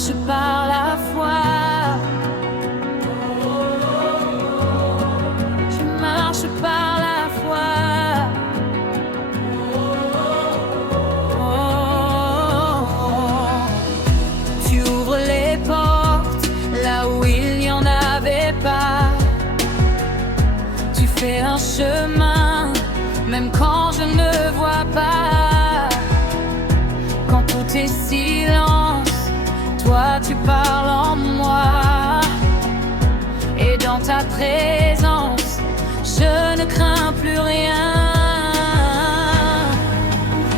marche par la foi. Je marche par la foi. Tu ouvres les portes là où il n'y en avait pas. Tu fais un chemin même quand je ne vois pas. Quand tout est silence, toi tu parles en moi. Et dans ta présence, je ne crains plus rien.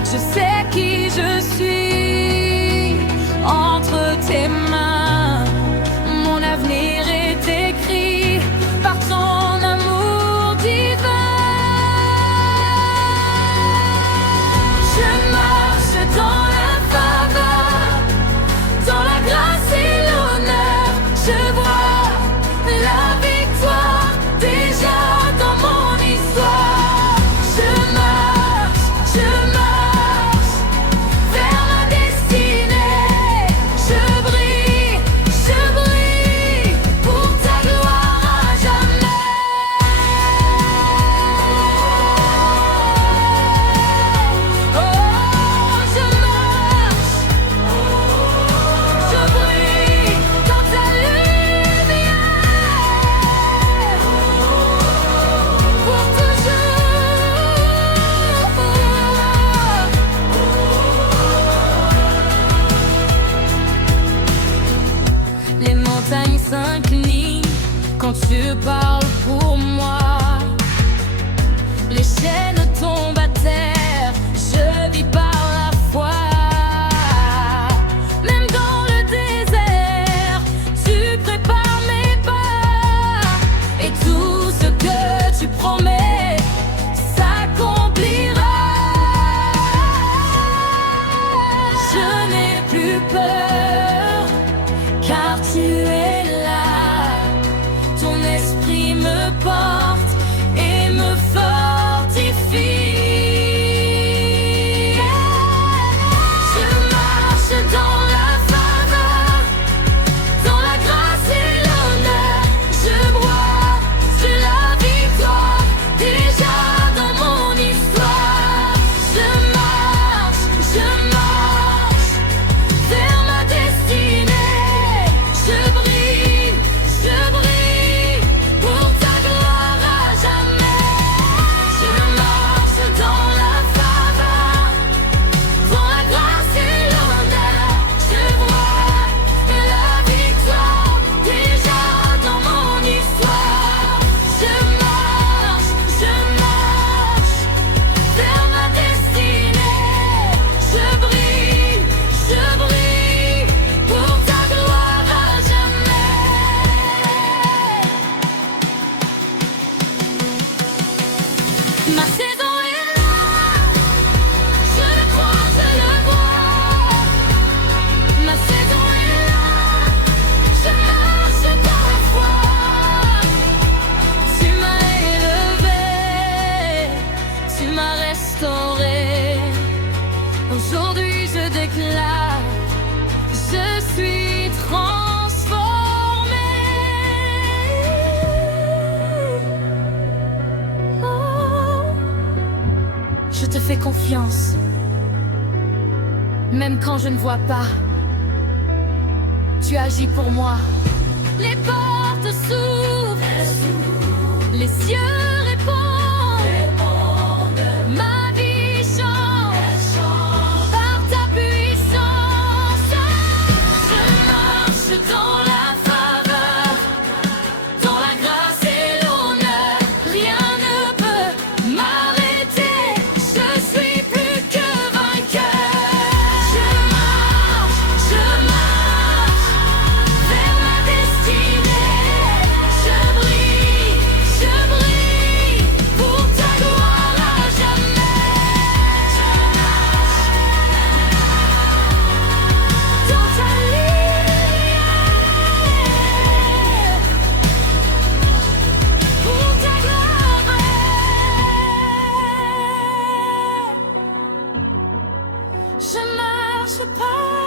Je sais qui je suis entre tes mains. Mon avenir est écrit par ton amour divin. Je marche dans la faveur, dans la grâce et l'honneur. Je vois la victoire déjà dans mon histoire. Je marche vers ma destinée. Je brille pour ta gloire à jamais. Oh, je marche, je brille dans ta lumière pour toujours. Les montagnes s'inclinent quand tu parles pour moi. Les chaînes tombent à terre, je vis par la foi. Même dans le désert, tu prépares mes pas. Et tout ce que tu promets s'accomplira. Je n'ai plus peur, car tu es là. Ton esprit me porte et me fortifie. Je marche dans la faveur, dans la grâce et l'honneur. Je broie de la victoire déjà dans mon histoire. Je marche vers ma destinée. Je brille pour ta gloire à jamais. Je marche dans la faveur, dans la grâce et l'honneur. Je vois la victoire déjà dans mon histoire. Je marche vers ma destinée. Je brille pour ta gloire à jamais. Ma saison est là, je le crois, je le vois. Ma saison est là, je marche par la foi. Tu m'as élevé, tu m'as restauré. Aujourd'hui je déclare, je suis transformé. Oh, je te fais confiance, même quand je ne vois pas. Tu agis pour moi. Les portes s'ouvrent, les cieux répondent. Ma vie change par ta puissance. Je marche dans la faveur, dans la grâce et l'honneur. Rien ne peut m'arrêter, je suis plus que vainqueur. Je marche vers ma destinée. Je brille pour ta gloire à jamais. Je marche dans ta lumière pour ta gloire. Je marche pas